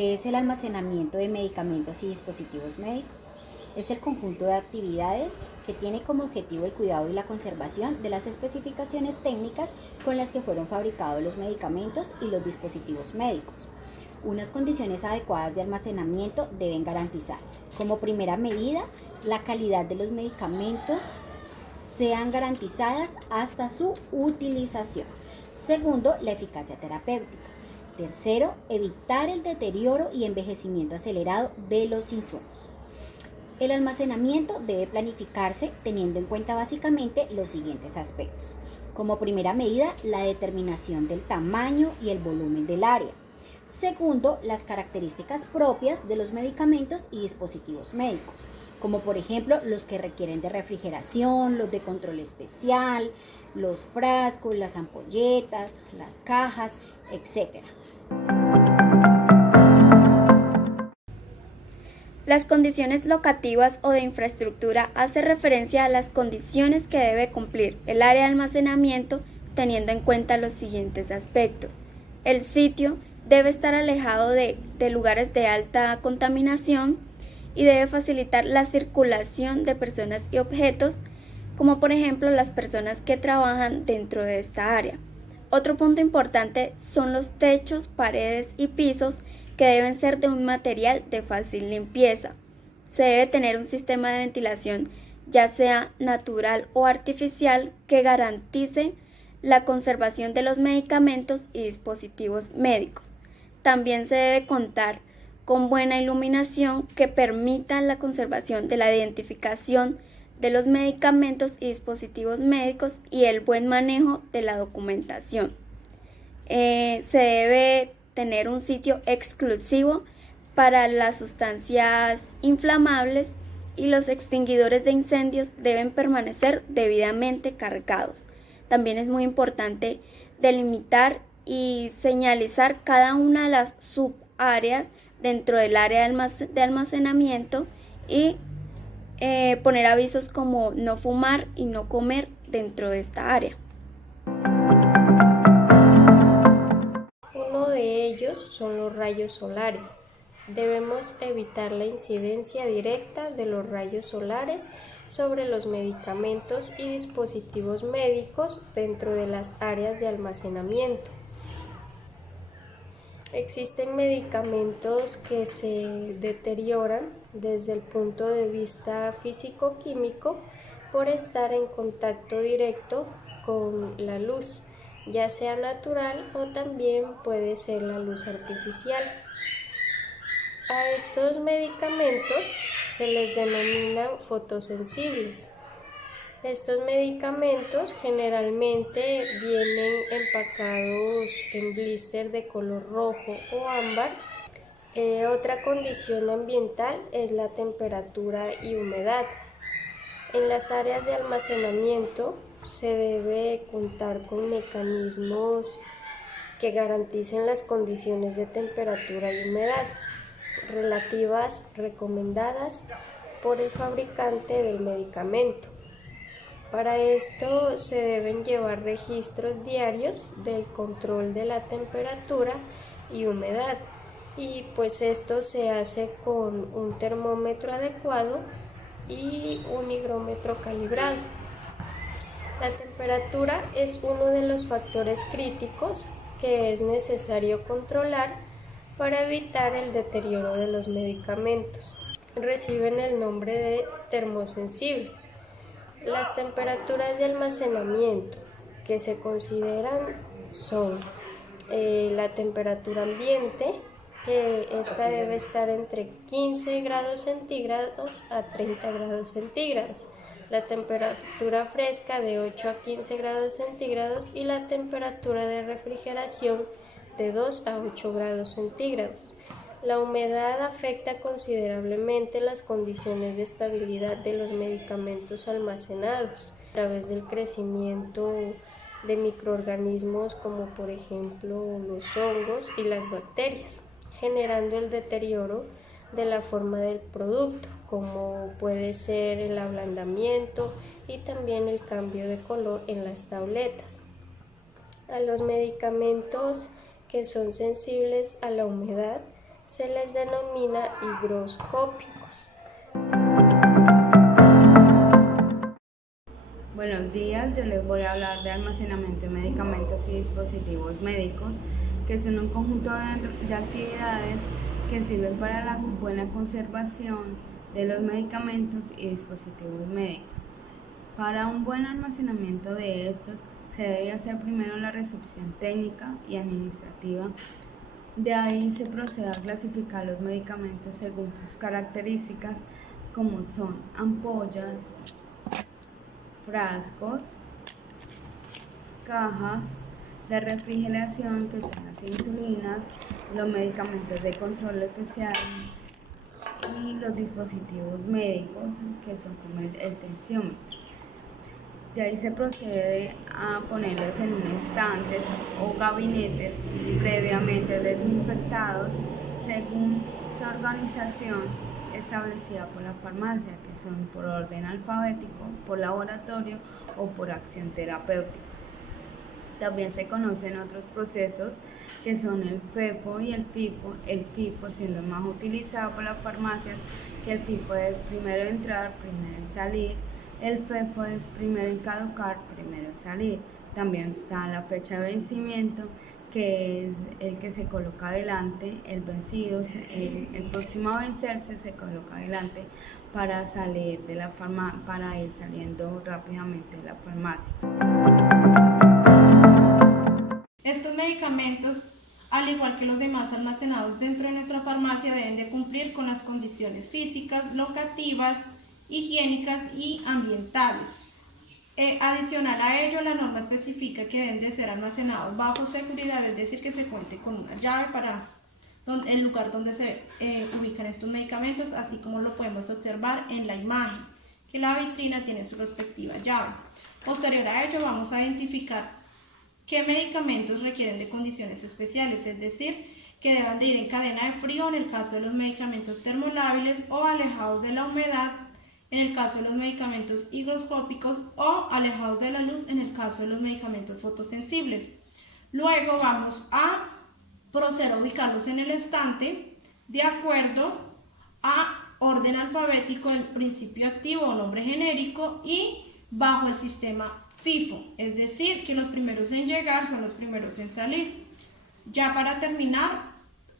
¿Qué es el almacenamiento de medicamentos y dispositivos médicos? Es el conjunto de actividades que tiene como objetivo el cuidado y la conservación de las especificaciones técnicas con las que fueron fabricados los medicamentos y los dispositivos médicos. Unas condiciones adecuadas de almacenamiento deben garantizar, como primera medida, la calidad de los medicamentos sean garantizadas hasta su utilización. Segundo, la eficacia terapéutica. Tercero, evitar el deterioro y envejecimiento acelerado de los insumos. El almacenamiento debe planificarse teniendo en cuenta básicamente los siguientes aspectos. Como primera medida, la determinación del tamaño y el volumen del área. Segundo, las características propias de los medicamentos y dispositivos médicos, como por ejemplo los que requieren de refrigeración, los de control especial, los frascos, las ampolletas, las cajas, etc. Las condiciones locativas o de infraestructura hace referencia a las condiciones que debe cumplir el área de almacenamiento teniendo en cuenta los siguientes aspectos. El sitio debe estar alejado de lugares de alta contaminación y debe facilitar la circulación de personas y objetos, como por ejemplo las personas que trabajan dentro de esta área. Otro punto importante son los techos, paredes y pisos que deben ser de un material de fácil limpieza. Se debe tener un sistema de ventilación, ya sea natural o artificial, que garantice la conservación de los medicamentos y dispositivos médicos. También se debe contar con buena iluminación que permita la conservación de la identificación de los medicamentos y dispositivos médicos y el buen manejo de la documentación. Se debe tener un sitio exclusivo para las sustancias inflamables y los extinguidores de incendios deben permanecer debidamente cargados. También es muy importante delimitar y señalizar cada una de las subáreas dentro del área de almacenamiento y poner avisos como no fumar y no comer dentro de esta área. Uno de ellos son los rayos solares. Debemos evitar la incidencia directa de los rayos solares sobre los medicamentos y dispositivos médicos dentro de las áreas de almacenamiento. Existen medicamentos que se deterioran desde el punto de vista físico-químico por estar en contacto directo con la luz, ya sea natural o también puede ser la luz artificial. A estos medicamentos se les denomina fotosensibles. Estos medicamentos generalmente vienen empacados en blister de color rojo o ámbar. Otra condición ambiental es la temperatura y humedad. En las áreas de almacenamiento se debe contar con mecanismos que garanticen las condiciones de temperatura y humedad relativas recomendadas por el fabricante del medicamento. Para esto se deben llevar registros diarios del control de la temperatura y humedad y pues esto se hace con un termómetro adecuado y un higrómetro calibrado. La temperatura es uno de los factores críticos que es necesario controlar para evitar el deterioro de los medicamentos. Reciben el nombre de termosensibles. Las temperaturas de almacenamiento que se consideran son la temperatura ambiente, que esta debe estar entre 15 grados centígrados a 30 grados centígrados, la temperatura fresca de 8 a 15 grados centígrados y la temperatura de refrigeración de 2 a 8 grados centígrados. La humedad afecta considerablemente las condiciones de estabilidad de los medicamentos almacenados a través del crecimiento de microorganismos como por ejemplo los hongos y las bacterias, generando el deterioro de la forma del producto, como puede ser el ablandamiento y también el cambio de color en las tabletas. A los medicamentos que son sensibles a la humedad se les denomina higroscópicos. Buenos días, yo les voy a hablar de almacenamiento de medicamentos y dispositivos médicos, que son un conjunto de actividades que sirven para la buena conservación de los medicamentos y dispositivos médicos. Para un buen almacenamiento de estos, se debe hacer primero la recepción técnica y administrativa. De ahí se procede a clasificar los medicamentos según sus características, como son ampollas, frascos, cajas de refrigeración, que son las insulinas, los medicamentos de control especial y los dispositivos médicos, que son como el tensiómetro. De ahí se procede a ponerlos en un estante o gabinetes previamente desinfectados según su organización establecida por la farmacia, que son por orden alfabético, por laboratorio o por acción terapéutica. También se conocen otros procesos que son el FEFO y el FIFO, el FIFO siendo más utilizado por las farmacias, que el FIFO es primero en entrar, primero en salir, el FEFO es primero en caducar, primero en salir. También está la fecha de vencimiento, que es el que se coloca adelante, el vencido, el próximo a vencerse se coloca adelante para salir de la farmacia, para ir saliendo rápidamente de la farmacia. Estos medicamentos, al igual que los demás almacenados dentro de nuestra farmacia, deben de cumplir con las condiciones físicas, locativas, higiénicas y ambientales. Adicional a ello, la norma especifica que deben de ser almacenados bajo seguridad, es decir, que se cuente con una llave para el lugar donde se ubican estos medicamentos, así como lo podemos observar en la imagen, que la vitrina tiene su respectiva llave. Posterior a ello, vamos a identificar qué medicamentos requieren de condiciones especiales, es decir, que deban de ir en cadena de frío en el caso de los medicamentos termolábiles o alejados de la humedad en el caso de los medicamentos higroscópicos o alejados de la luz en el caso de los medicamentos fotosensibles. Luego vamos a proceder a ubicarlos en el estante de acuerdo a orden alfabético del principio activo o nombre genérico y bajo el sistema FIFO, es decir, que los primeros en llegar son los primeros en salir. Ya para terminar,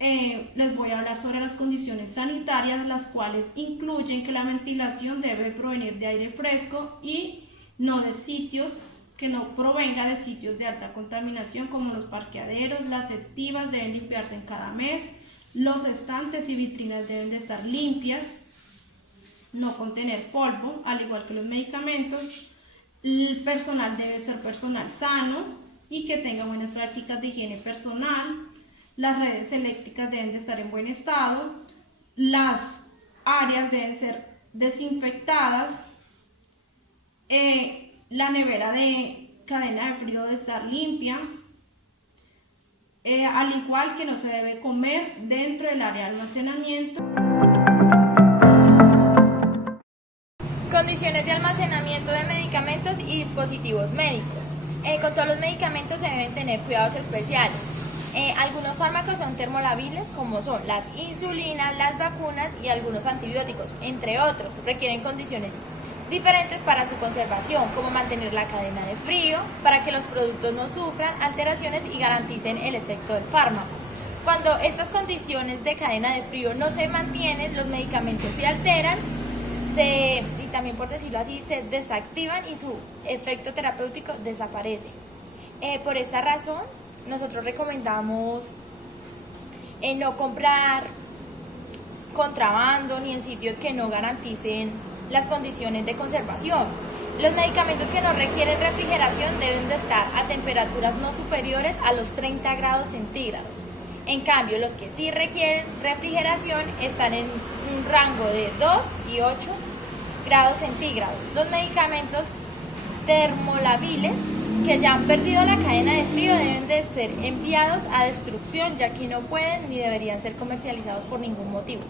les voy a hablar sobre las condiciones sanitarias, las cuales incluyen que la ventilación debe provenir de aire fresco y no de sitios, que no provenga de sitios de alta contaminación como los parqueaderos. Las estivas deben limpiarse en cada mes, los estantes y vitrinas deben de estar limpias, no contener polvo, al igual que los medicamentos. El personal debe ser personal sano y que tenga buenas prácticas de higiene personal. Las redes eléctricas deben de estar en buen estado, las áreas deben ser desinfectadas, la nevera de cadena de frío debe estar limpia, al igual que no se debe comer dentro del área de almacenamiento. Condiciones de almacenamiento de medicamentos y dispositivos médicos. Con todos los medicamentos se deben tener cuidados especiales. Algunos fármacos son termolabiles, como son las insulinas, las vacunas y algunos antibióticos, entre otros. Requieren condiciones diferentes para su conservación, como mantener la cadena de frío, para que los productos no sufran alteraciones y garanticen el efecto del fármaco. Cuando estas condiciones de cadena de frío no se mantienen, los medicamentos se alteran, y también, por decirlo así, se desactivan y su efecto terapéutico desaparece. Por esta razón, nosotros recomendamos no comprar contrabando ni en sitios que no garanticen las condiciones de conservación. Los medicamentos que no requieren refrigeración deben de estar a temperaturas no superiores a los 30 grados centígrados. En cambio, los que sí requieren refrigeración están en un rango de 2 y 8 grados centígrados. Los medicamentos termolabiles que ya han perdido la cadena de frío deben de ser enviados a destrucción, ya que no pueden ni deberían ser comercializados por ningún motivo.